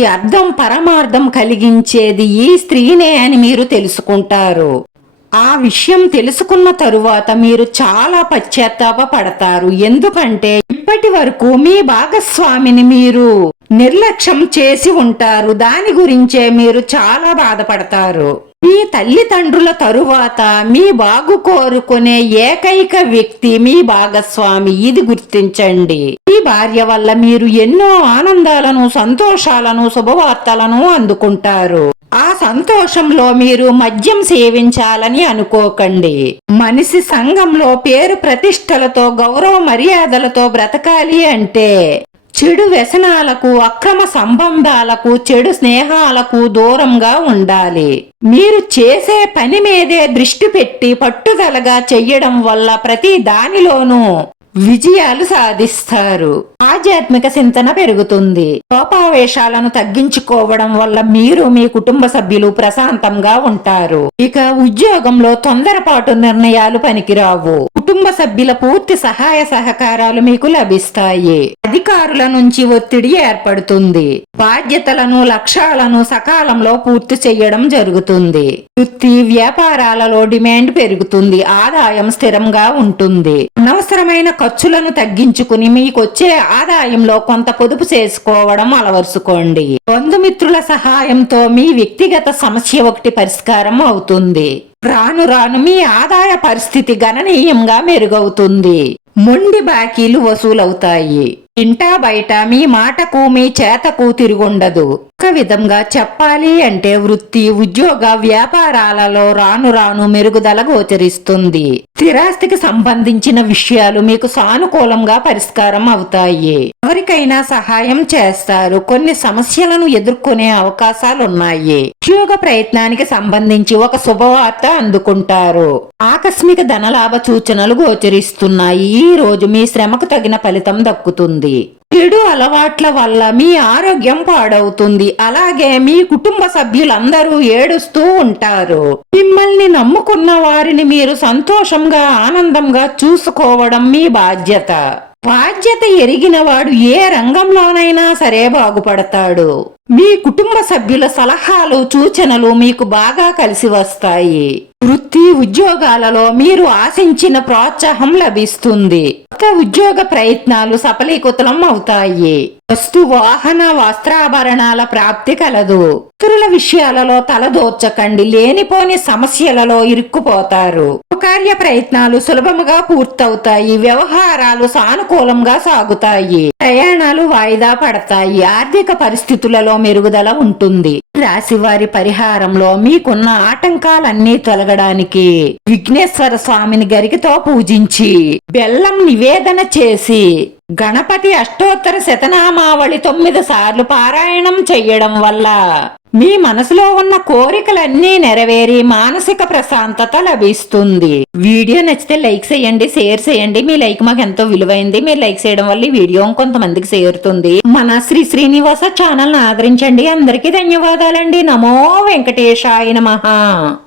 మనకి అర్థం పరమార్థం కలిగించేది ఈ స్త్రీనే అని మీరు తెలుసుకుంటారు ఆ విషయం తెలుసుకున్న తరువాత మీరు చాలా పశ్చాత్తాప పడతారు ఎందుకంటే ఇప్పటి వరకు మీ భాగస్వామిని మీరు నిర్లక్ష్యం చేసి ఉంటారు దాని గురించే మీరు చాలా బాధపడతారు మీ తల్లిదండ్రుల తరువాత మీ బాగు కోరుకునే ఏకైక వ్యక్తి మీ భాగస్వామి ఇది గుర్తించండి భార్య వల్ల మీరు ఎన్నో ఆనందాలను సంతోషాలను శుభవార్తలను అందుకుంటారు ఆ సంతోషంలో మీరు మద్యం సేవించాలని అనుకోకండి మనిషి సంఘంలో పేరు ప్రతిష్టలతో గౌరవ మర్యాదలతో బ్రతకాలి అంటే చెడు వ్యసనాలకు అక్రమ సంబంధాలకు చెడు స్నేహాలకు దూరంగా ఉండాలి మీరు చేసే పని మీదే దృష్టి పెట్టి పట్టుదలగా చెయ్యడం వల్ల ప్రతి దానిలోనూ విజయాలు సాధిస్తారు ఆధ్యాత్మిక చింతన పెరుగుతుంది కోపావేశాలను తగ్గించుకోవడం వల్ల మీరు మీ కుటుంబ సభ్యులు ప్రశాంతంగా ఉంటారు ఇక ఉద్యోగంలో తొందరపాటు నిర్ణయాలు పనికిరావు కుటుంబ సభ్యుల పూర్తి సహాయ సహకారాలు మీకు లభిస్తాయి అధికారుల నుంచి ఒత్తిడి ఏర్పడుతుంది బాధ్యతలను లక్ష్యాలను సకాలంలో పూర్తి చేయడం జరుగుతుంది వృత్తి వ్యాపారాలలో డిమాండ్ పెరుగుతుంది ఆదాయం స్థిరంగా ఉంటుంది అనవసరమైన ఖర్చులను తగ్గించుకుని మీకొచ్చే ఆదాయంలో కొంత పొదుపు చేసుకోవడం అలవరుచుకోండి బంధుమిత్రుల సహాయంతో మీ వ్యక్తిగత సమస్య ఒకటి పరిష్కారం అవుతుంది రాను రాను మీ ఆదాయ పరిస్థితి గణనీయంగా మెరుగవుతుంది మొండి బాకీలు వసూలవుతాయి ఇంటా బయట మీ మాటకు మీ చేతకు తిరుగుండదు ఒక్క విధంగా చెప్పాలి అంటే వృత్తి ఉద్యోగ వ్యాపారాలలో రాను రాను మెరుగుదల గోచరిస్తుంది స్థిరాస్తికి సంబంధించిన విషయాలు మీకు సానుకూలంగా పరిష్కారం అవుతాయి ఎవరికైనా సహాయం చేస్తారు కొన్ని సమస్యలను ఎదుర్కొనే అవకాశాలున్నాయి ఉద్యోగ ప్రయత్నానికి సంబంధించి ఒక శుభవార్త అందుకుంటారు ఆకస్మిక ధనలాభ సూచనలు గోచరిస్తున్నాయి ఈ రోజు మీ శ్రమకు తగిన ఫలితం దక్కుతుంది చెడు అలవాట్ల వల్ల మీ ఆరోగ్యం పాడవుతుంది అలాగే మీ కుటుంబ సభ్యులందరూ ఏడుస్తూ ఉంటారు మిమ్మల్ని నమ్ముకున్న వారిని మీరు సంతోషంగా ఆనందంగా చూసుకోవడం మీ బాధ్యత బాధ్యత ఎరిగిన వాడు ఏ రంగంలోనైనా సరే బాగుపడతాడు మీ కుటుంబ సభ్యుల సలహాలు సూచనలు మీకు బాగా కలిసి వస్తాయి వృత్తి ఉద్యోగాలలో మీరు ఆశించిన ప్రోత్సాహం లభిస్తుంది కొత్త ఉద్యోగ ప్రయత్నాలు సఫలీకృతం అవుతాయి వస్తు వాహన వస్త్రాభరణాల ప్రాప్తి కలదు ఇతరుల విషయాలలో తలదోర్చకండి లేనిపోని సమస్యలలో ఇరుక్కుపోతారు కార్య ప్రయత్నాలు సులభముగా పూర్తవుతాయి వ్యవహారాలు సానుకూలంగా సాగుతాయి ప్రయాణ ప్రయాణాలు వాయిదా పడతాయి ఆర్థిక పరిస్థితులలో మెరుగుదల ఉంటుంది రాశివారి పరిహారంలో మీకున్న ఆటంకాలన్నీ తొలగడానికి విఘ్నేశ్వర స్వామిని గరికతో పూజించి బెల్లం నివేదన చేసి గణపతి అష్టోత్తర శతనామావళి తొమ్మిది సార్లు పారాయణం చెయ్యడం వల్ల మీ మనసులో ఉన్న కోరికలన్నీ నెరవేరి మానసిక ప్రశాంతత లభిస్తుంది వీడియో నచ్చితే లైక్ చేయండి షేర్ చేయండి మీ లైక్ మాకు ఎంతో విలువైంది మీరు లైక్ చేయడం వల్ల ఈ వీడియో కొంతమందికి చేరుతుంది మన శ్రీ శ్రీనివాస ఛానల్ ఆదరించండి అందరికీ ధన్యవాదాలండి నమో వెంకటేశాయ నమ